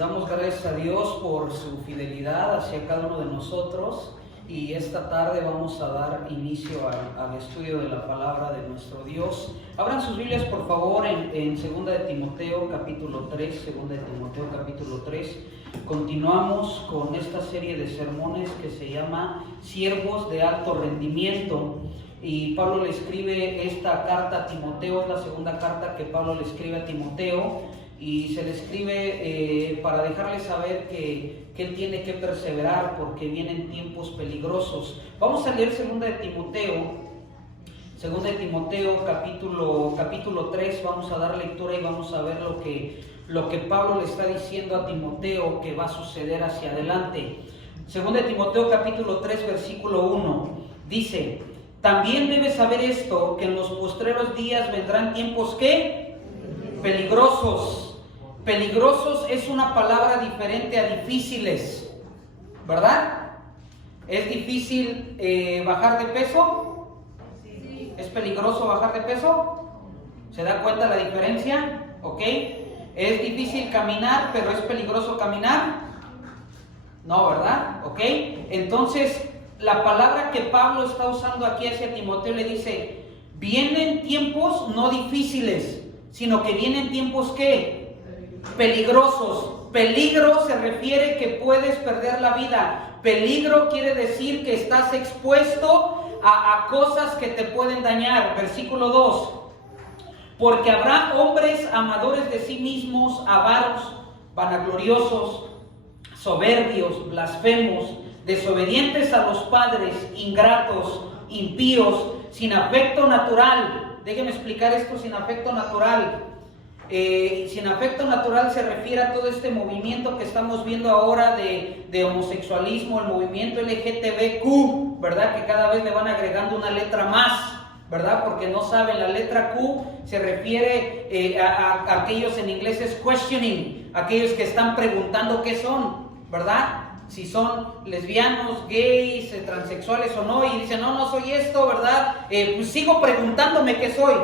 Damos gracias a Dios por su fidelidad hacia cada uno de nosotros y esta tarde vamos a dar inicio al estudio de la palabra de nuestro Dios. Abran sus Biblias por favor en 2 de Timoteo capítulo 3, 2 de Timoteo capítulo 3. Continuamos con esta serie de sermones que se llama Siervos de Alto Rendimiento. Y Pablo le escribe esta carta a Timoteo, es la segunda carta que Pablo le escribe a Timoteo, y se le escribe para dejarle saber que él tiene que perseverar porque vienen tiempos peligrosos. Vamos a leer 2 de Timoteo capítulo 3, vamos a dar lectura y vamos a ver lo que Pablo le está diciendo a Timoteo que va a suceder hacia adelante. 2 de Timoteo capítulo 3 versículo 1 dice: también debes saber esto, que en los postreros días vendrán tiempos ¿qué? Peligrosos. Peligrosos es una palabra diferente a difíciles, ¿verdad? ¿Es difícil bajar de peso? Sí. ¿Es peligroso bajar de peso? ¿Se da cuenta la diferencia? ¿Ok? ¿Es difícil caminar, pero es peligroso caminar? No, ¿verdad? ¿Ok? Entonces, la palabra que Pablo está usando aquí hacia Timoteo le dice: vienen tiempos no difíciles, sino que vienen tiempos ¿qué? Peligrosos. Peligro se refiere que puedes perder la vida. Peligro quiere decir que estás expuesto a cosas que te pueden dañar. Versículo 2. Porque habrá hombres amadores de sí mismos, avaros, vanagloriosos, soberbios, blasfemos, desobedientes a los padres, ingratos, impíos, sin afecto natural. Déjenme explicar esto: sin afecto natural. Sin afecto natural se refiere a todo este movimiento que estamos viendo ahora de homosexualismo, el movimiento LGTBQ, ¿verdad? Que cada vez le van agregando una letra más, ¿verdad? Porque no saben, la letra Q se refiere a aquellos, en inglés es questioning, aquellos que están preguntando qué son, ¿verdad? Si son lesbianos, gays, transexuales o no, y dicen, no soy esto, ¿verdad? Pues sigo preguntándome qué soy.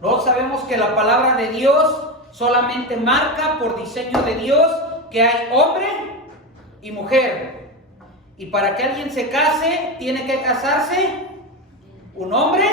No sabemos que la palabra de Dios solamente marca por diseño de Dios que hay hombre y mujer. Y para que alguien se case, tiene que casarse un hombre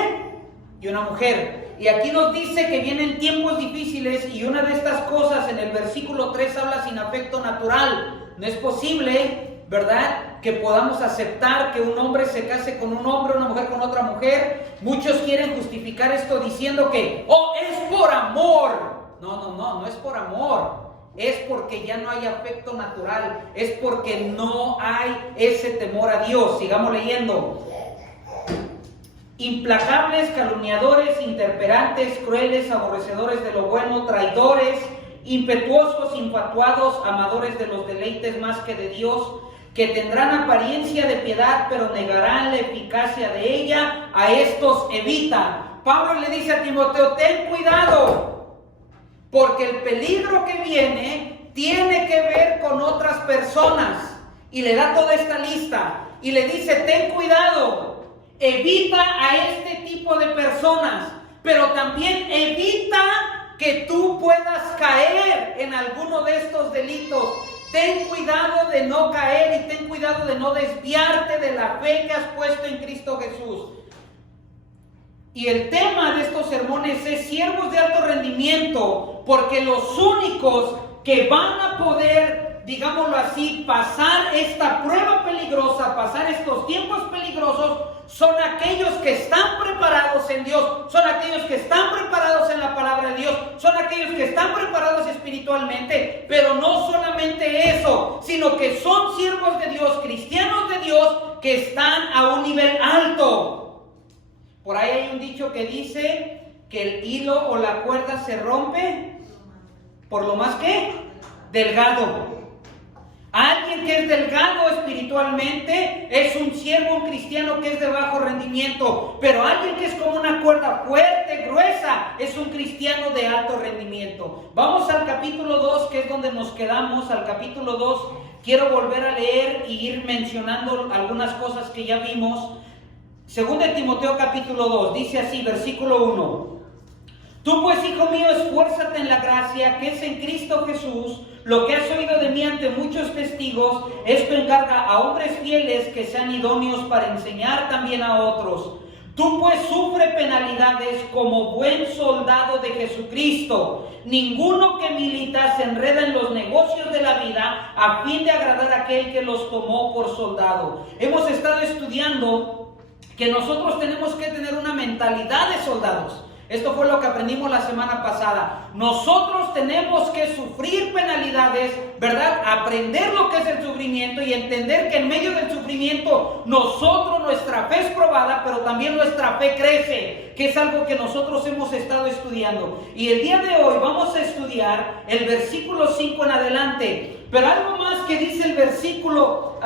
y una mujer. Y aquí nos dice que vienen tiempos difíciles, y una de estas cosas en el versículo 3 habla sin afecto natural. No es posible, ¿verdad?, que podamos aceptar que un hombre se case con un hombre, una mujer con otra mujer. Muchos quieren justificar esto diciendo que, es por amor. No es por amor. Es porque ya no hay afecto natural. Es porque no hay ese temor a Dios. Sigamos leyendo. Implacables, calumniadores, intemperantes, crueles, aborrecedores de lo bueno, traidores, impetuosos, infatuados, amadores de los deleites más que de Dios, que tendrán apariencia de piedad, pero negarán la eficacia de ella. A estos evita. Pablo le dice a Timoteo: ten cuidado, porque el peligro que viene tiene que ver con otras personas. Y le da toda esta lista y le dice: ten cuidado, evita a este tipo de personas, pero también evita que tú puedas caer en alguno de estos delitos. Ten cuidado de no caer y ten cuidado de no desviarte de la fe que has puesto en Cristo Jesús. Y el tema de estos sermones es siervos de alto rendimiento, porque los únicos que van a poder, digámoslo así, pasar esta prueba peligrosa, pasar estos tiempos peligrosos, son aquellos que están preparados en Dios, son aquellos que están preparados en la palabra de Dios, son aquellos que están preparados espiritualmente. Pero no solamente eso, sino que son siervos de Dios, cristianos de Dios, que están a un nivel alto. Por ahí hay un dicho que dice que el hilo o la cuerda se rompe por lo más que delgado. Alguien que es delgado espiritualmente es un siervo, un cristiano que es de bajo rendimiento. Pero alguien que es como una cuerda fuerte, gruesa, es un cristiano de alto rendimiento. Vamos al capítulo 2, que es donde nos quedamos. Al capítulo 2 quiero volver a leer y ir mencionando algunas cosas que ya vimos. 2 de Timoteo capítulo 2, dice así, versículo 1. Tú pues, hijo mío, esfuérzate en la gracia que es en Cristo Jesús. Lo que has oído de mí ante muchos testigos, esto encarga a hombres fieles que sean idóneos para enseñar también a otros. Tú pues sufre penalidades como buen soldado de Jesucristo. Ninguno que milita se enreda en los negocios de la vida a fin de agradar a aquel que los tomó por soldado. Hemos estado estudiando que nosotros tenemos que tener una mentalidad de soldados. Esto fue lo que aprendimos la semana pasada. Nosotros tenemos que sufrir penalidades, ¿verdad? Aprender lo que es el sufrimiento y entender que en medio del sufrimiento nuestra fe es probada, pero también nuestra fe crece, que es algo que nosotros hemos estado estudiando. Y el día de hoy vamos a estudiar el versículo 5 en adelante. Pero algo más que dice el versículo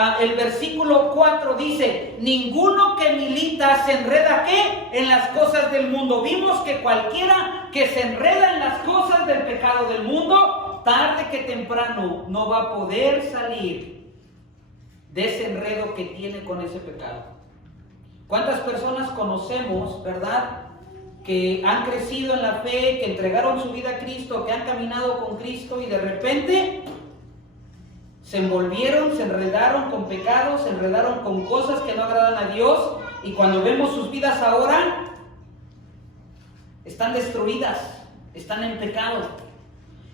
4 dice: ninguno que milita se enreda ¿qué? En las cosas del mundo. Vimos que cualquiera que se enreda en las cosas del pecado del mundo, tarde que temprano no va a poder salir de ese enredo que tiene con ese pecado. ¿Cuántas personas conocemos, verdad, que han crecido en la fe, que entregaron su vida a Cristo, que han caminado con Cristo y de repente se envolvieron, se enredaron con pecados, se enredaron con cosas que no agradan a Dios, y cuando vemos sus vidas ahora, están destruidas, están en pecado?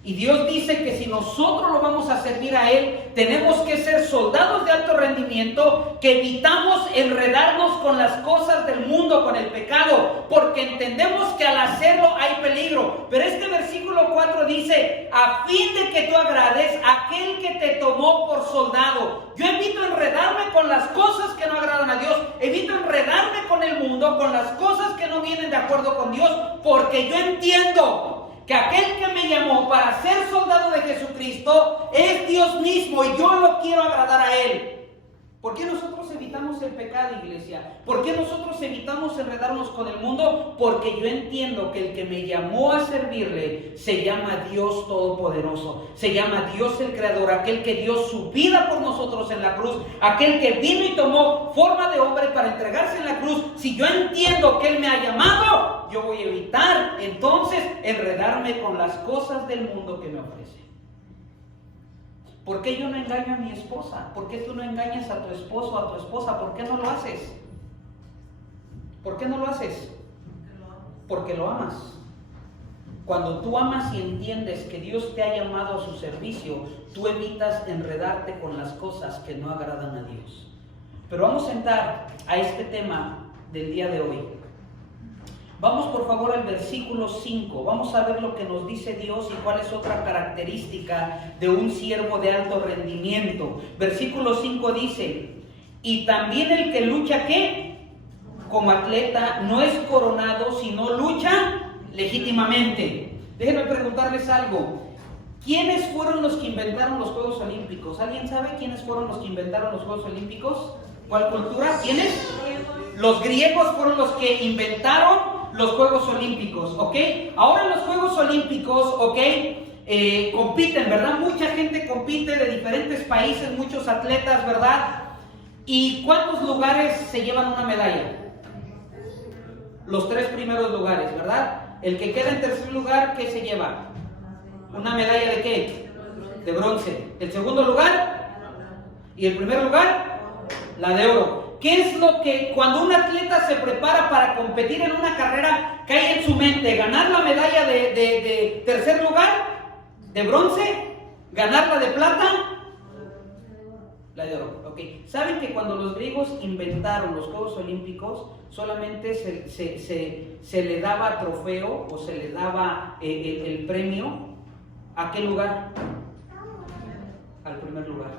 Y Dios dice que si nosotros lo vamos a servir a Él, tenemos que ser soldados de alto rendimiento, que evitamos enredarnos con las cosas del mundo, con el pecado, porque entendemos que al hacerlo hay peligro. Pero este versículo 4 dice: a fin de que tú agrades a aquel que te tomó por soldado. Yo evito enredarme con las cosas que no agradan a Dios, evito enredarme con el mundo, con las cosas que no vienen de acuerdo con Dios, porque yo entiendo que aquel que me llamó para ser soldado de Jesucristo es Dios mismo y yo lo quiero agradar a Él. ¿Por qué nosotros evitamos el pecado, iglesia? ¿Por qué nosotros evitamos enredarnos con el mundo? Porque yo entiendo que el que me llamó a servirle se llama Dios Todopoderoso, se llama Dios el Creador, aquel que dio su vida por nosotros en la cruz, aquel que vino y tomó forma de hombre para entregarse en la cruz. Si yo entiendo que Él me ha llamado, yo voy a evitar entonces enredarme con las cosas del mundo que me ofrece. ¿Por qué yo no engaño a mi esposa? ¿Por qué tú no engañas a tu esposo o a tu esposa? ¿Por qué no lo haces? ¿Por qué no lo haces? Porque lo amas. Cuando tú amas y entiendes que Dios te ha llamado a su servicio, tú evitas enredarte con las cosas que no agradan a Dios. Pero vamos a entrar a este tema del día de hoy. Vamos por favor al versículo 5, vamos a ver lo que nos dice Dios y cuál es otra característica de un siervo de alto rendimiento. Versículo 5 dice: y también el que lucha ¿qué? Como atleta no es coronado, sino lucha legítimamente. Déjenme preguntarles algo. ¿Quiénes fueron los que inventaron los Juegos Olímpicos? ¿Alguien sabe quiénes fueron los que inventaron los Juegos Olímpicos? ¿Cuál cultura? ¿Quiénes? Los griegos fueron los que inventaron los Juegos Olímpicos, ¿ok? Ahora en los Juegos Olímpicos, ¿ok? Compiten, ¿verdad? Mucha gente compite de diferentes países, muchos atletas, ¿verdad? ¿Y cuántos lugares se llevan una medalla? Los 3 primeros lugares, ¿verdad? El que queda en tercer lugar, ¿qué se lleva? ¿Una medalla de qué? De bronce. ¿El segundo lugar? ¿Y el primer lugar? La de oro. ¿Qué es lo que cuando un atleta se prepara para competir en una carrera cae en su mente? ¿Ganar la medalla de tercer lugar? ¿De bronce? ¿Ganar la de plata? La de oro, ok. ¿Saben que cuando los griegos inventaron los Juegos Olímpicos solamente se le daba trofeo o se le daba el premio? ¿A qué lugar? Al primer lugar.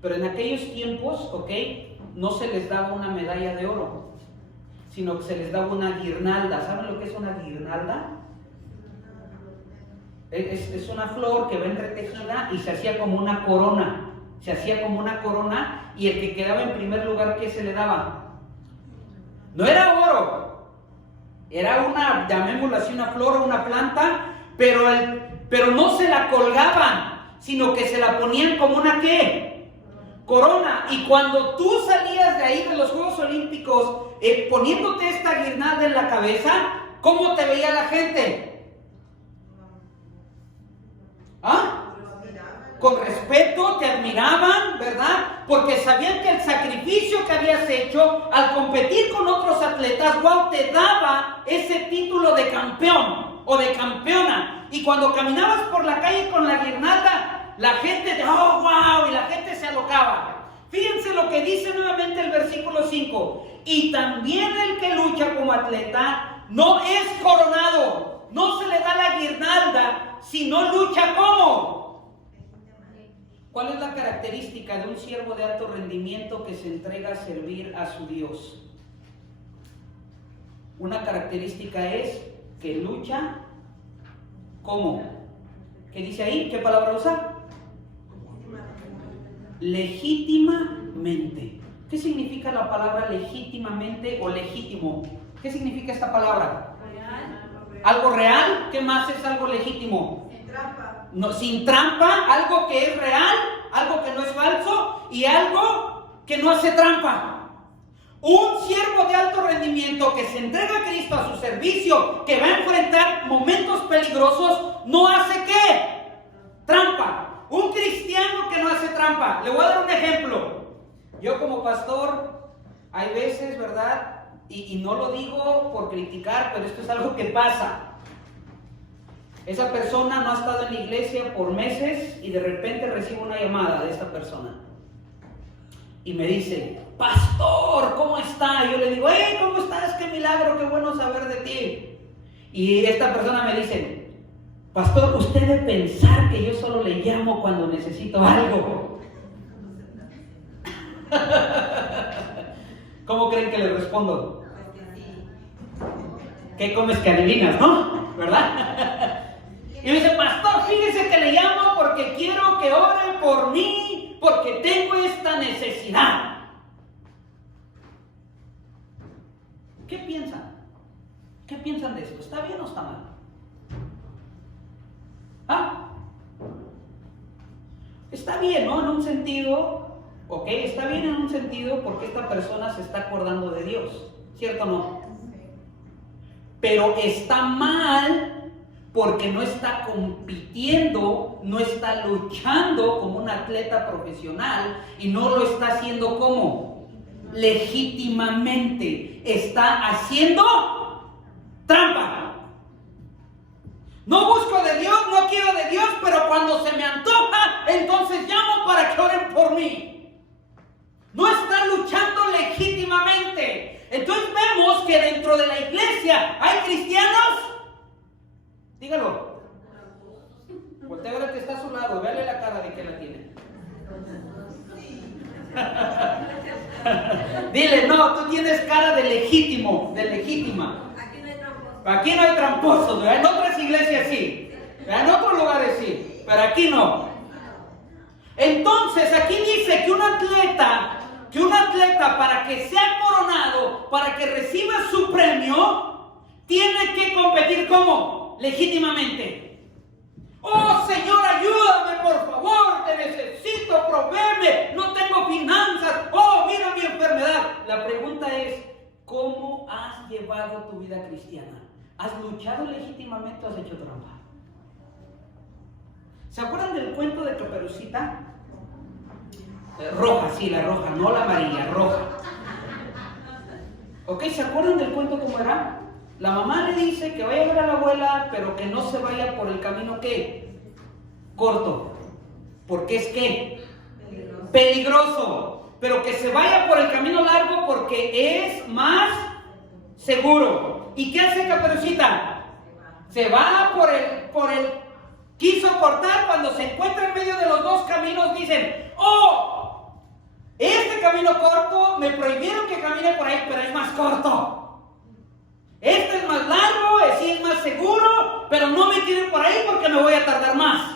Pero en aquellos tiempos, ok, no se les daba una medalla de oro, sino que se les daba una guirnalda. ¿Saben lo que es una guirnalda? Es una flor que va entretejida y se hacía como una corona. Se hacía como una corona y el que quedaba en primer lugar, ¿qué se le daba? No era oro, era una, llamémoslo así, una flor o una planta, pero no se la colgaban, sino que se la ponían como una ¿qué? Corona. Y cuando tú salías de ahí de los Juegos Olímpicos poniéndote esta guirnalda en la cabeza, ¿cómo te veía la gente? ¿Ah? Con respeto, te admiraban, ¿verdad? Porque sabían que el sacrificio que habías hecho al competir con otros atletas, wow, te daba ese título de campeón o de campeona. Y cuando caminabas por la calle con la guirnalda, la gente, oh, wow, y la gente se alocaba. Fíjense lo que dice nuevamente el versículo 5. Y también el que lucha como atleta no es coronado, no se le da la guirnalda, sino lucha como. ¿Cuál es la característica de un siervo de alto rendimiento que se entrega a servir a su Dios? Una característica es que lucha, ¿cómo? ¿Qué dice ahí? ¿Qué palabra usa? Legítimamente. ¿Qué significa la palabra legítimamente o legítimo? ¿Qué significa esta palabra? Real. ¿Algo real? ¿Qué más es algo legítimo? Sin trampa. No, sin trampa, algo que es real, algo que no es falso y algo que no hace trampa. Un siervo de alto rendimiento que se entrega a Cristo a su servicio, que va a enfrentar momentos peligrosos, no hace ¿qué? Trampa. Un cristiano que no hace trampa. Le voy a dar un ejemplo. Yo como pastor, hay veces, ¿verdad? Y no lo digo por criticar, pero esto es algo que pasa. Esa persona no ha estado en la iglesia por meses y de repente recibo una llamada de esta persona. Y me dice, pastor, ¿cómo está? Y yo le digo, ¿cómo estás? Qué milagro, qué bueno saber de ti. Y esta persona me dice, pastor, usted debe pensar que yo solo le llamo cuando necesito algo. ¿Cómo creen que le respondo? ¿Qué comes que adivinas, no? ¿Verdad? Y me dice, pastor, fíjese que le llamo porque quiero que ore por mí, porque tengo esta necesidad. ¿Qué piensan? ¿Qué piensan de esto? ¿Está bien o está mal? ¿Ah? Está bien, ¿no? En un sentido, ok, está bien en un sentido porque esta persona se está acordando de Dios, ¿cierto o no? Pero está mal porque no está compitiendo, no está luchando como un atleta profesional y no lo está haciendo como legítimamente, está haciendo trampa. No busco de Dios, no quiero de Dios, pero cuando se me antoja, entonces llamo para que oren por mí. No está luchando legítimamente. Entonces vemos que dentro de la iglesia hay cristianos. Dígalo. Voltea a ver que está a su lado, véale la cara de que la tiene. Dile, no, tú tienes cara de legítimo, de legítima. Aquí no hay tramposos. Aquí no hay tramposos, ¿verdad? En otras iglesias sí, ¿verdad? En otros lugares sí, pero aquí no. Entonces aquí dice que un atleta para que sea coronado, para que reciba su premio, tiene que competir ¿cómo? Legítimamente. Oh Señor, ayúdame por favor, te necesito, provéeme, no tengo finanzas, oh mira mi enfermedad. La pregunta es, ¿cómo has llevado tu vida cristiana? ¿Has luchado legítimamente o has hecho trampa? ¿Se acuerdan del cuento de Caperucita? Roja, sí, la roja, no la amarilla, roja. ¿Ok? ¿Se acuerdan del cuento cómo era? La mamá le dice que vaya a ver a la abuela, pero que no se vaya por el camino ¿qué? Corto. Porque es ¿qué? Peligroso. Pero que se vaya por el camino largo porque es más seguro. ¿Y qué hace Caperucita? Se va por el quiso cortar. Cuando se encuentra en medio de los dos caminos dicen, oh, este camino corto me prohibieron que camine por ahí, pero es más corto. Este es más largo, sí es más seguro, pero no me quiero ir por ahí porque me voy a tardar más.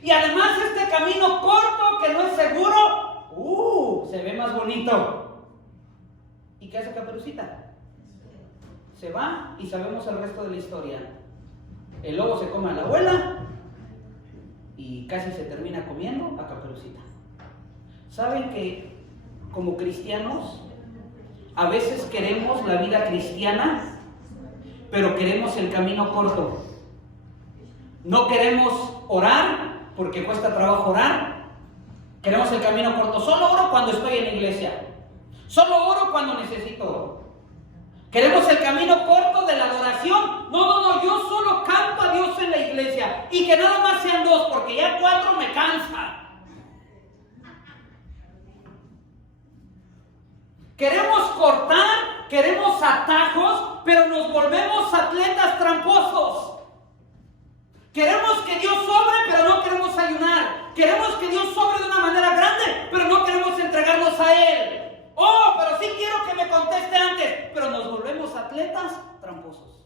Y además este camino corto que no es seguro, se ve más bonito. ¿Y qué hace Caperucita? Se va y sabemos el resto de la historia. El lobo se come a la abuela y casi se termina comiendo a Caperucita. ¿Saben que como cristianos a veces queremos la vida cristiana, pero queremos el camino corto. No queremos orar porque cuesta trabajo orar. Queremos el camino corto. Solo oro cuando estoy en la iglesia. Solo oro cuando necesito. Queremos el camino corto de la adoración. No, yo solo canto a Dios en la iglesia. Y que nada más sean 2, porque ya 4 me cansa. Queremos cortar, queremos atajos, pero nos volvemos atletas tramposos. Queremos que Dios sobre, pero no queremos ayunar. Queremos que Dios sobre de una manera grande, pero no queremos entregarnos a Él. Oh, pero sí quiero que me conteste antes, pero nos volvemos atletas tramposos.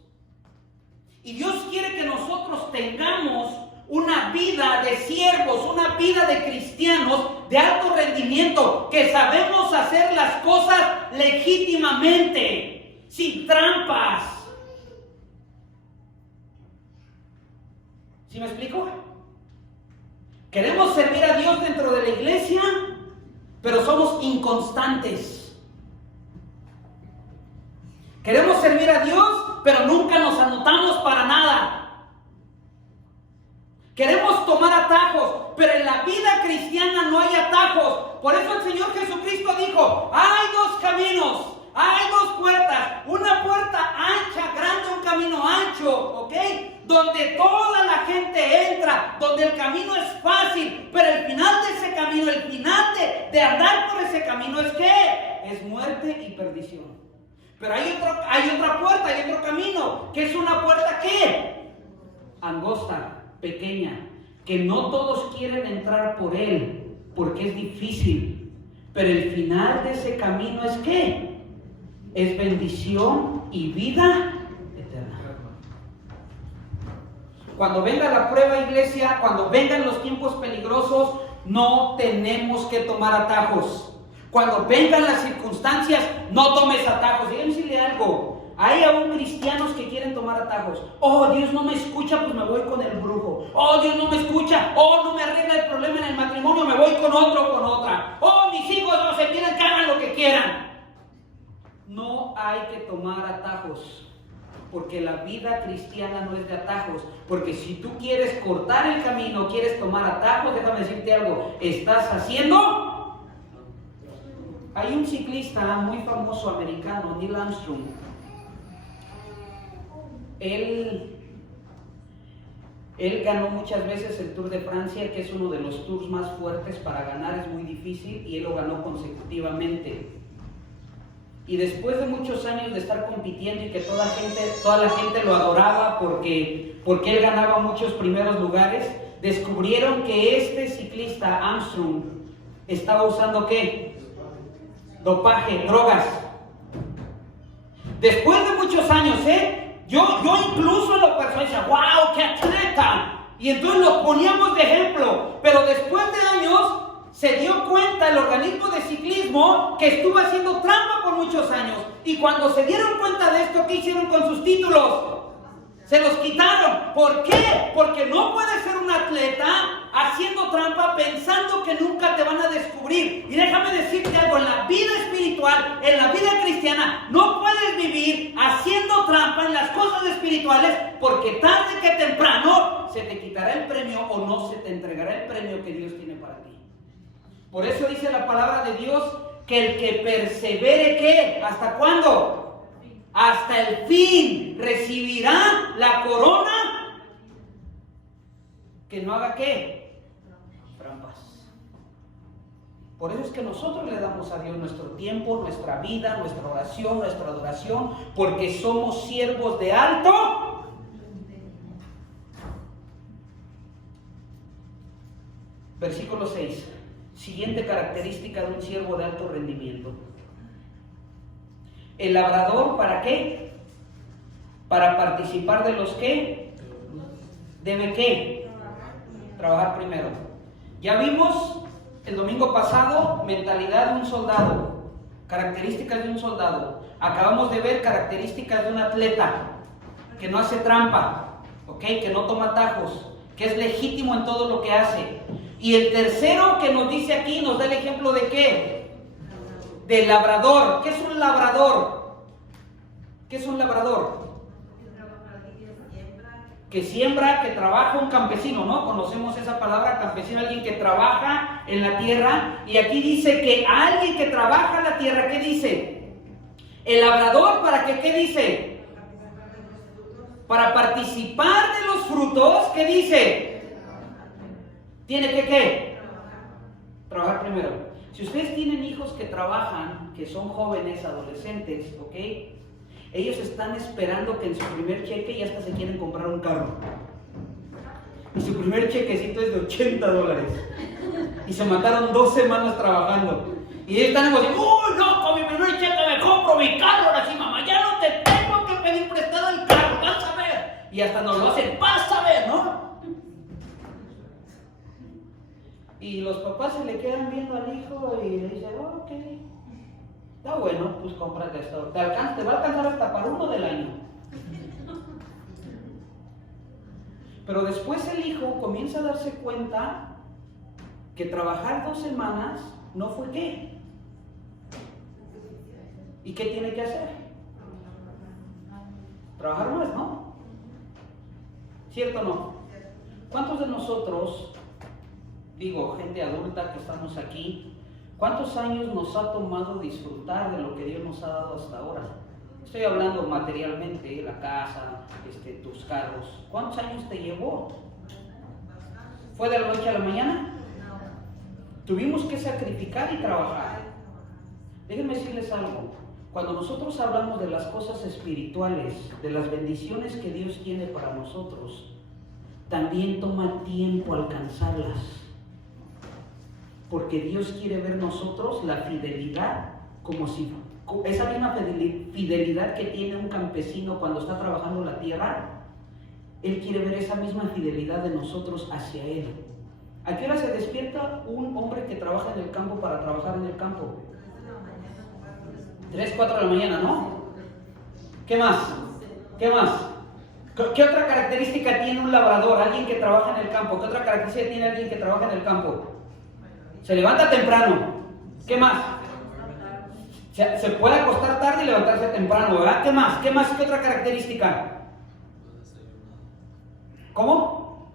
Y Dios quiere que nosotros tengamos una vida de siervos, una vida de cristianos de alto rendimiento, que sabemos hacer las cosas legítimamente, sin trampas. ¿Sí me explico? Queremos servir a Dios dentro de la iglesia, pero somos inconstantes. Queremos servir a Dios, pero nunca nos anotamos para nada. Queremos tomar atajos, pero en la vida cristiana no hay atajos. Por eso el Señor Jesucristo dijo, hay 2 caminos, hay 2 puertas. Una puerta ancha, grande, un camino ancho, ¿ok? Donde toda la gente entra, donde el camino es fácil, pero el final de ese camino, el final de andar por ese camino es ¿qué? Es muerte y perdición. Pero hay otra puerta, hay otro camino, que es una puerta ¿qué? Angosta, pequeña, que no todos quieren entrar por él, porque es difícil, pero el final de ese camino es ¿qué? Es bendición y vida eterna. Cuando venga la prueba, iglesia, cuando vengan los tiempos peligrosos, no tenemos que tomar atajos. Cuando vengan las circunstancias, no tomes atajos. Déjenme decirle algo. Hay aún cristianos que quieren tomar atajos. Oh, Dios no me escucha, pues me voy con el brujo. Oh, Dios no me escucha. Oh, no me arregla el problema en el matrimonio, me voy con otro o con otra. Oh, mis hijos no se quieren, que hagan lo que quieran. No hay que tomar atajos, porque la vida cristiana no es de atajos. Porque si tú quieres cortar el camino, quieres tomar atajos, déjame decirte algo, estás haciendo... Hay un ciclista muy famoso americano, Neil Armstrong. Él ganó muchas veces el Tour de Francia, que es uno de los tours más fuertes para ganar, es muy difícil, y él lo ganó consecutivamente. Y después de muchos años de estar compitiendo y que toda la gente lo adoraba porque él ganaba muchos primeros lugares, descubrieron que este ciclista Armstrong estaba usando ¿qué? Dopaje, drogas. Después de muchos años, yo incluso en lo personal decía, wow, qué atleta. Y entonces lo poníamos de ejemplo. Pero después de años se dio cuenta el organismo de ciclismo que estuvo haciendo trampa por muchos años. Y cuando se dieron cuenta de esto, ¿qué hicieron con sus títulos? Se los quitaron. ¿Por qué? Porque no puedes ser un atleta haciendo trampa pensando que nunca te van a descubrir. Y déjame decirte algo, en la vida espiritual, en la vida cristiana, no puedes vivir haciendo trampa en las cosas espirituales, porque tarde que temprano se te quitará el premio o no se te entregará el premio que Dios tiene para ti. Por eso dice la palabra de Dios que el que persevere, ¿qué? ¿Hasta cuándo? Hasta el fin recibirá la corona. Que no haga ¿qué? Trampas. Por eso es que nosotros le damos a Dios nuestro tiempo, nuestra vida, nuestra oración, nuestra adoración, porque somos siervos de alto. Versículo 6. Siguiente característica de un siervo de alto rendimiento. El labrador, ¿para qué? Para participar de los ¿qué? ¿Debe qué? Trabajar primero. Ya vimos el domingo pasado mentalidad de un soldado, características de un soldado. Acabamos de ver características de un atleta que no hace trampa, ¿ok? Que no toma atajos, que es legítimo en todo lo que hace. Y el tercero que nos dice aquí nos da el ejemplo de ¿qué? Del labrador. ¿Qué es un labrador? ¿Qué es un labrador? que siembra, que trabaja, un campesino, ¿no? Conocemos esa palabra, campesino, alguien que trabaja en la tierra. Y aquí dice que alguien que trabaja en la tierra, ¿qué dice? El labrador, ¿para qué? ¿Qué dice? Para participar de los frutos, ¿qué dice? Tiene que, ¿qué? Trabajar primero. Si ustedes tienen hijos que trabajan, que son jóvenes, adolescentes, ¿ok? Ellos están esperando que en su primer cheque ya hasta se quieren comprar un carro. Y su primer chequecito es de $80. Y se mataron 2 semanas trabajando. Y ellos están emocionados. ¡Uy, no! Con mi primer cheque me compro mi carro. Ahora sí, mamá, ya no te tengo que pedir prestado el carro. Vas a ver. Y hasta nos lo hacen. Vas a ver, ¿no? Y los papás se le quedan viendo al hijo y le dicen, oh, ok. Está bueno, pues cómprate esto. Te va a alcanzar hasta para uno del año. Pero después el hijo comienza a darse cuenta que trabajar 2 semanas no fue qué. ¿Y qué tiene que hacer? Trabajar más, ¿no? ¿Cierto o no? ¿Cuántos de nosotros, digo, gente adulta que estamos aquí, cuántos años nos ha tomado disfrutar de lo que Dios nos ha dado hasta ahora? Estoy hablando materialmente, la casa, tus carros. ¿Cuántos años te llevó? ¿Fue de la noche a la mañana? Tuvimos que sacrificar y trabajar. Déjenme decirles algo. Cuando nosotros hablamos de las cosas espirituales, de las bendiciones que Dios tiene para nosotros, también toma tiempo alcanzarlas. Porque Dios quiere ver nosotros la fidelidad como si esa misma fidelidad que tiene un campesino cuando está trabajando la tierra, Él quiere ver esa misma fidelidad de nosotros hacia Él. ¿A qué hora se despierta un hombre que trabaja en el campo para trabajar en el campo? 3, 4 de la mañana, ¿no? ¿Qué más? ¿Qué más? ¿Qué otra característica tiene un labrador? Alguien que trabaja en el campo. ¿Qué otra característica tiene alguien que trabaja en el campo? Se levanta temprano. ¿Qué más? Se puede acostar tarde y levantarse temprano, ¿verdad? ¿Qué más? ¿Qué más? ¿Qué otra característica? ¿Cómo?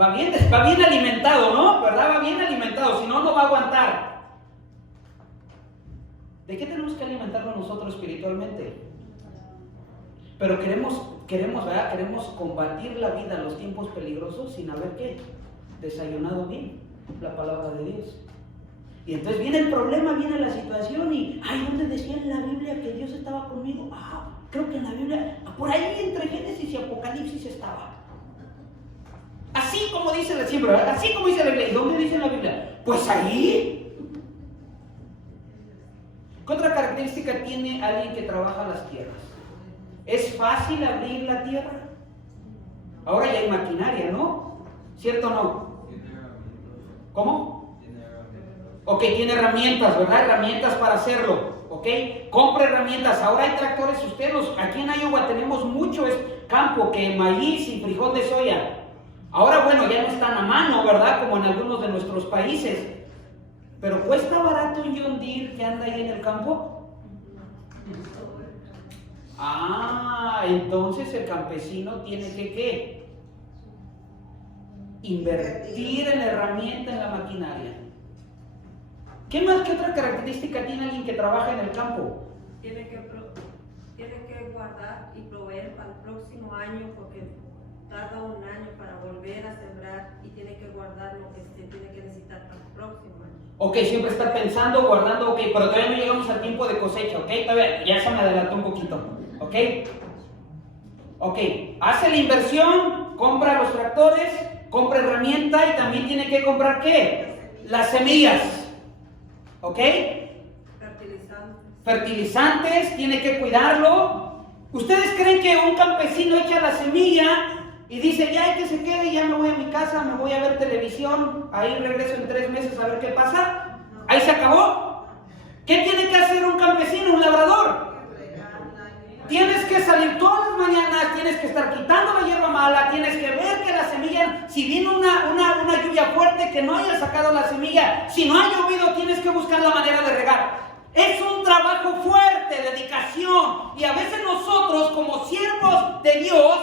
Va bien alimentado, ¿no? ¿Verdad? Va bien alimentado, si no, no va a aguantar. ¿De qué tenemos que alimentarnos nosotros espiritualmente? Pero queremos, ¿verdad? Queremos combatir la vida en los tiempos peligrosos sin haber ¿qué? Desayunado bien la palabra de Dios. Y entonces viene el problema, viene la situación y, ay, ¿dónde decía en la Biblia que Dios estaba conmigo? Ah, creo que en la Biblia, por ahí entre Génesis y Apocalipsis estaba. Así como dice la siembra, ¿verdad? Así como dice la Biblia. ¿Y dónde dice en la Biblia? Pues ahí. ¿Qué otra característica tiene alguien que trabaja las tierras? ¿Es fácil abrir la tierra? Ahora ya hay maquinaria, ¿no? ¿Cierto o no? ¿Cómo? Ok, tiene herramientas, ¿verdad? Herramientas para hacerlo, ¿ok? Compra herramientas. Ahora hay tractores, aquí en Iowa tenemos mucho campo, que maíz y frijol de soya. Ahora, bueno, ya no están a mano, ¿verdad? Como en algunos de nuestros países. Pero ¿cuesta barato un John Deere que anda ahí en el campo? Ah, entonces el campesino tiene que ¿qué? Invertir en la herramienta, en la maquinaria. ¿Qué otra característica tiene alguien que trabaja en el campo? Tiene que guardar y proveer para el próximo año, porque tarda un año para volver a sembrar y tiene que guardar lo que se tiene que necesitar para el próximo año. Ok, siempre está pensando, guardando, ok, pero todavía no llegamos al tiempo de cosecha, ok, todavía, ya se me adelantó un poquito, ok. Ok, hace la inversión, compra los tractores, compra herramienta y también tiene que comprar ¿qué? Las semillas. ¿Ok? Fertilizantes, tiene que cuidarlo. ¿Ustedes creen que un campesino echa la semilla y dice, ya que se quede, ya me voy a mi casa, me voy a ver televisión, ahí regreso en 3 meses a ver qué pasa? ¿Ahí se acabó? ¿Qué tiene que hacer un campesino, un labrador? Tienes que salir todas las mañanas, tienes que estar quitando la hierba mala, tienes que ver que la semilla, si viene una lluvia fuerte, que no haya sacado la semilla. Si no ha llovido, tienes que buscar la manera de regar. Es un trabajo fuerte, dedicación. Y a veces nosotros, como siervos de Dios,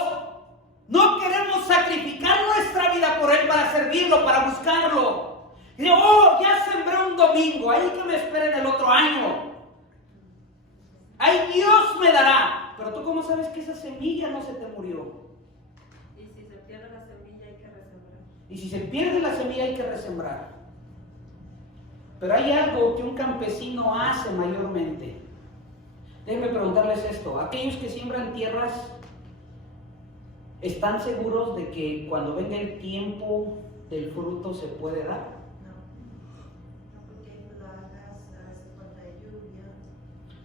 no servirlo, para buscarlo. Y digo, oh, ya sembré un domingo, ahí que me esperen el otro año. Ahí Dios me dará. Pero tú, ¿cómo sabes que esa semilla no se te murió? Y si se pierde la semilla hay que resembrar. Y si se pierde la semilla hay que resembrar. Pero hay algo que un campesino hace mayormente. Déjenme preguntarles esto. Aquellos que siembran tierras, ¿están seguros de que cuando venga el tiempo del fruto se puede dar? No, porque hay plagas, hace falta de lluvia.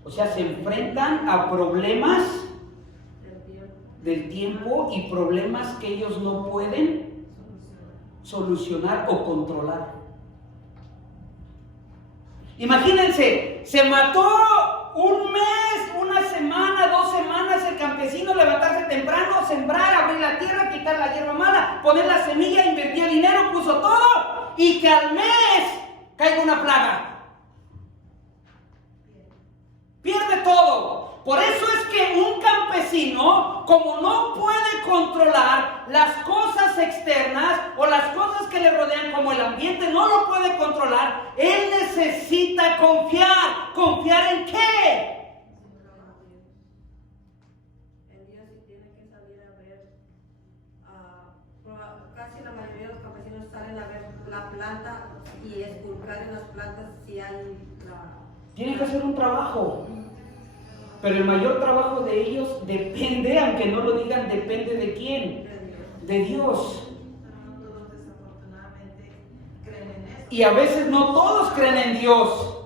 O sea, se enfrentan a problemas El del tiempo y problemas que ellos no pueden solucionar o controlar. Imagínense, se mató un mes, una semana, 2 semanas el campesino, levantarse temprano, sembrar, abrir la tierra, quitar la hierba mala, poner la semilla, invertía dinero, puso todo, y que al mes caiga una plaga. Pierde todo. Por eso es que un campesino, como no puede controlar las cosas externas o las cosas que le rodean, como el ambiente no lo puede controlar, él necesita confiar. ¿Confiar en qué? En Dios sí tiene que salir a ver. Casi la mayoría de los campesinos salen a ver la planta y esculcar en las plantas si hay la... Tienen que hacer un trabajo. Pero el mayor trabajo de ellos depende, aunque no lo digan, depende de quién, de Dios. No todos desafortunadamente creen en eso. Y a veces no todos creen en Dios.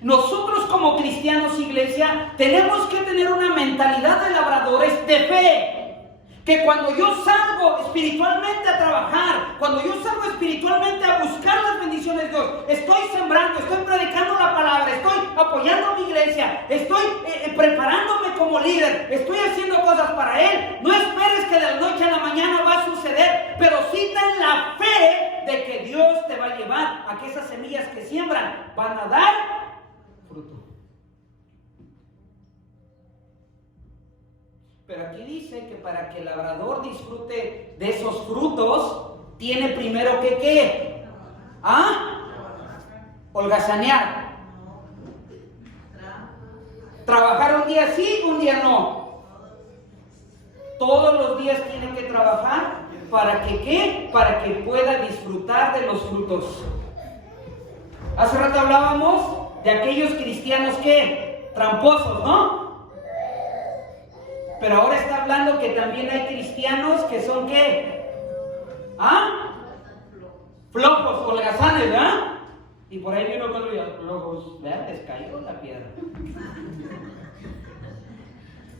Nosotros como cristianos, iglesia, tenemos que tener una mentalidad de labradores de fe. Que cuando yo salgo espiritualmente a trabajar, cuando yo salgo espiritualmente a buscar las bendiciones de Dios, estoy sembrando, estoy predicando la palabra, estoy apoyando a mi iglesia, estoy preparándome como líder, estoy haciendo cosas para Él. No esperes que de la noche a la mañana va a suceder, pero sí ten la fe de que Dios te va a llevar a que esas semillas que siembran van a dar fruto. Pero aquí dice que para que el labrador disfrute de esos frutos, tiene primero que ¿qué? ¿Ah? Holgazanear. Trabajar un día sí, un día no. Todos los días tiene que trabajar para que ¿qué? Para que pueda disfrutar de los frutos. Hace rato hablábamos de aquellos cristianos que tramposos, ¿no? Pero ahora está hablando que también hay cristianos que son ¿qué? ¿Ah? Flojos, holgazanes, ¿verdad? Y por ahí vino con los flojos, ¿verdad? Les cayó la piedra.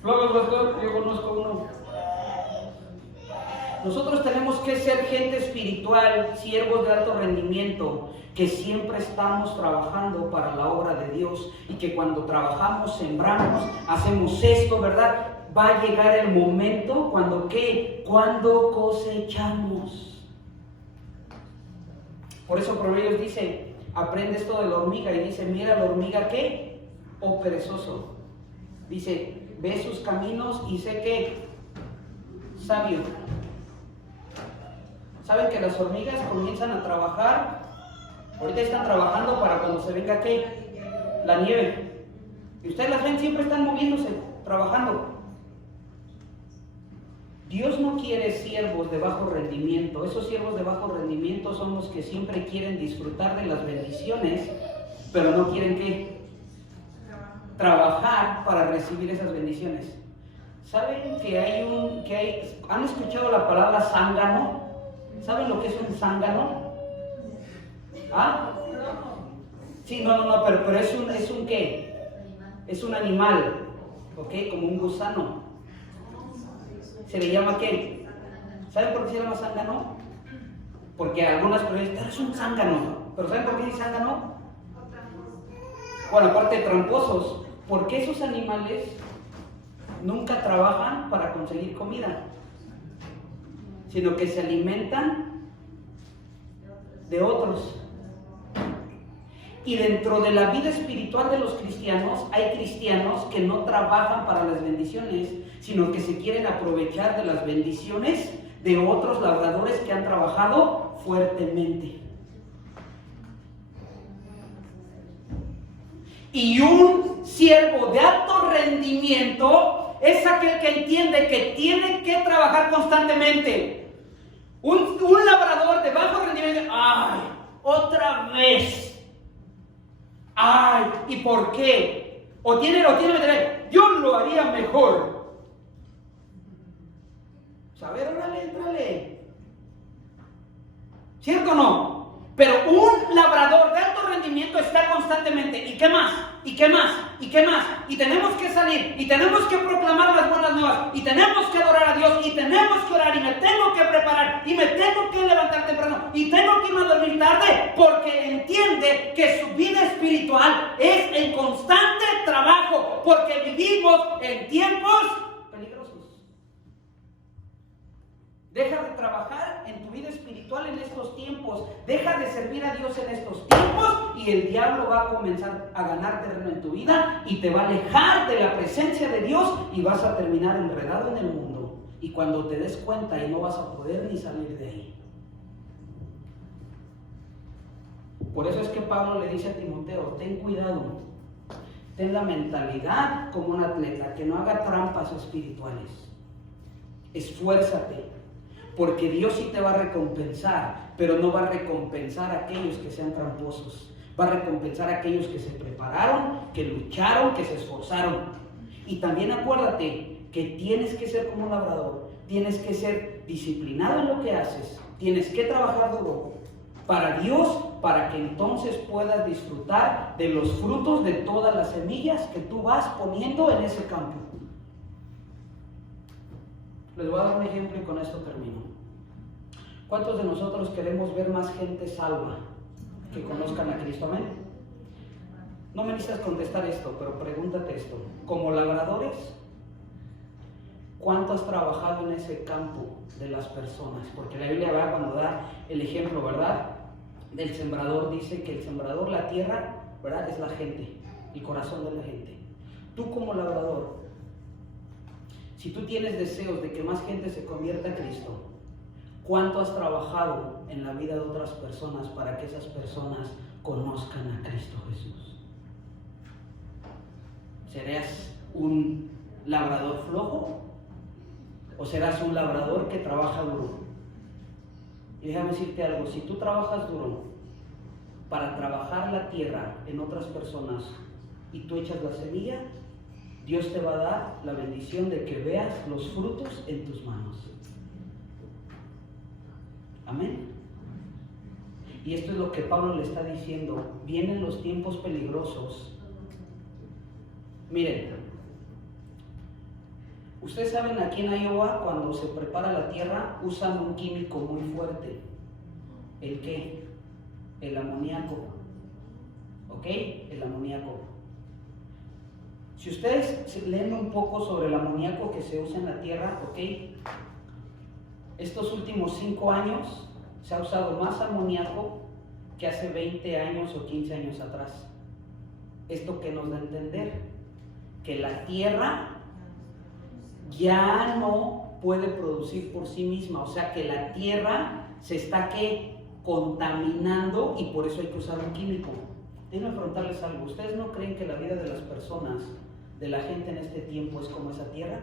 Flojos, yo conozco uno. Nosotros tenemos que ser gente espiritual, siervos de alto rendimiento, que siempre estamos trabajando para la obra de Dios y que cuando trabajamos, sembramos, hacemos esto, ¿verdad? Va a llegar el momento cuando ¿qué? Cuando cosechamos. Por eso Proverbios dice, aprende esto de la hormiga y dice, mira la hormiga ¿qué? Oh perezoso. Dice, ve sus caminos y sé que sabio. ¿Saben que las hormigas comienzan a trabajar? Ahorita están trabajando para cuando se venga ¿qué? La nieve. Y ustedes las ven, siempre están moviéndose, trabajando. Dios no quiere siervos de bajo rendimiento. Esos siervos de bajo rendimiento son los que siempre quieren disfrutar de las bendiciones, pero no quieren ¿qué? Trabajar para recibir esas bendiciones. ¿Saben que han escuchado la palabra zángano? ¿Saben lo que es un zángano? ¿Ah? Sí, no, pero es un ¿qué? Es un animal, ¿ok? Como un gusano. ¿Se le llama qué? ¿Saben por qué se llama zángano? Porque algunas personas dicen, es un zángano. ¿Pero saben por qué dice zángano? Bueno, aparte de tramposos, porque esos animales nunca trabajan para conseguir comida, sino que se alimentan de otros. Y dentro de la vida espiritual de los cristianos, hay cristianos que no trabajan para las bendiciones, sino que se quieren aprovechar de las bendiciones de otros labradores que han trabajado fuertemente. Y un siervo de alto rendimiento es aquel que entiende que tiene que trabajar constantemente. Un labrador de bajo rendimiento, ¡ay! Otra vez. ¡Ay! ¿Y por qué? O tiene yo lo haría mejor. A ver, órale, entrale. ¿Cierto o no? Pero un labrador de alto rendimiento está constantemente. ¿Y qué más? ¿Y qué más? ¿Y qué más? Y tenemos que salir. Y tenemos que proclamar las buenas nuevas. Y tenemos que adorar a Dios. Y tenemos que orar. Y me tengo que preparar. Y me tengo que levantar temprano. Y tengo que irme a dormir tarde. Porque entiende que su vida espiritual es en constante trabajo. Porque vivimos en tiempos peligrosos. Deja de trabajar en tu vida espiritual en estos tiempos. Deja de servir a Dios en estos tiempos y el diablo va a comenzar a ganar terreno en tu vida y te va a alejar de la presencia de Dios y vas a terminar enredado en el mundo. Y cuando te des cuenta y no vas a poder ni salir de ahí. Por eso es que Pablo le dice a Timoteo, ten cuidado. Ten la mentalidad como un atleta, que no haga trampas espirituales. Esfuérzate. Porque Dios sí te va a recompensar, pero no va a recompensar a aquellos que sean tramposos. Va a recompensar a aquellos que se prepararon, que lucharon, que se esforzaron. Y también acuérdate que tienes que ser como un labrador. Tienes que ser disciplinado en lo que haces. Tienes que trabajar duro para Dios, para que entonces puedas disfrutar de los frutos de todas las semillas que tú vas poniendo en ese campo. Les voy a dar un ejemplo y con esto termino. ¿Cuántos de nosotros queremos ver más gente salva que conozcan a Cristo? Amén. No me necesitas contestar esto, pero pregúntate esto. Como labradores, ¿cuánto has trabajado en ese campo de las personas? Porque la Biblia va cuando da el ejemplo, ¿verdad? Del sembrador, dice que el sembrador, la tierra, ¿verdad? Es la gente, el corazón de la gente. Tú como labrador, si tú tienes deseos de que más gente se convierta a Cristo, ¿cuánto has trabajado en la vida de otras personas para que esas personas conozcan a Cristo Jesús? ¿Serás un labrador flojo o serás un labrador que trabaja duro? Y déjame decirte algo, si tú trabajas duro para trabajar la tierra en otras personas y tú echas la semilla, Dios te va a dar la bendición de que veas los frutos en tus manos. Amén. Y esto es lo que Pablo le está diciendo. Vienen los tiempos peligrosos. Miren, ustedes saben, aquí en Iowa, cuando se prepara la tierra, usan un químico muy fuerte. ¿El qué? El amoníaco. ¿Ok? El amoníaco. Si ustedes leen un poco sobre el amoníaco que se usa en la tierra, ¿ok? Estos últimos 5 años se ha usado más amoníaco que hace 20 años o 15 años atrás. ¿Esto qué nos da a entender? Que la tierra ya no puede producir por sí misma, o sea que la tierra se está contaminando y por eso hay que usar un químico. Déjenme preguntarles algo, ¿ustedes no creen que la vida de las personas, de la gente en este tiempo es como esa tierra?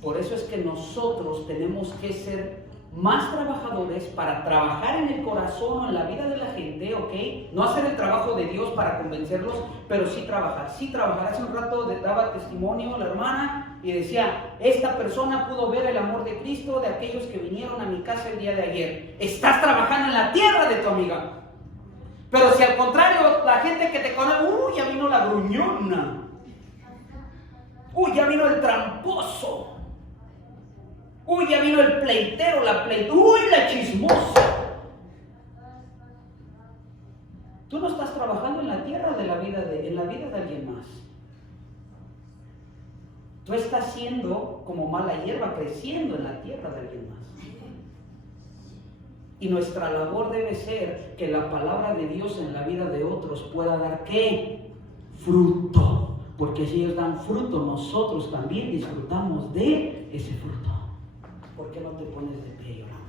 Por eso es que nosotros tenemos que ser más trabajadores para trabajar en el corazón o en la vida de la gente, ¿ok? No hacer el trabajo de Dios para convencerlos, pero sí trabajar. Sí trabajar. Hace un rato daba testimonio la hermana y decía, esta persona pudo ver el amor de Cristo de aquellos que vinieron a mi casa el día de ayer. Estás trabajando en la tierra de tu amiga. Pero si al contrario, la gente que te conoce, ya vino la gruñona. Ya vino el tramposo. Ya vino el pleitero, la chismosa. Tú no estás trabajando en la tierra de la vida en la vida de alguien más. Tú estás siendo como mala hierba creciendo en la tierra de alguien más. Y nuestra labor debe ser que la palabra de Dios en la vida de otros pueda dar ¿qué? Fruto. Porque si ellos dan fruto, nosotros también disfrutamos de ese fruto. ¿Por qué no te pones de pie y oramos?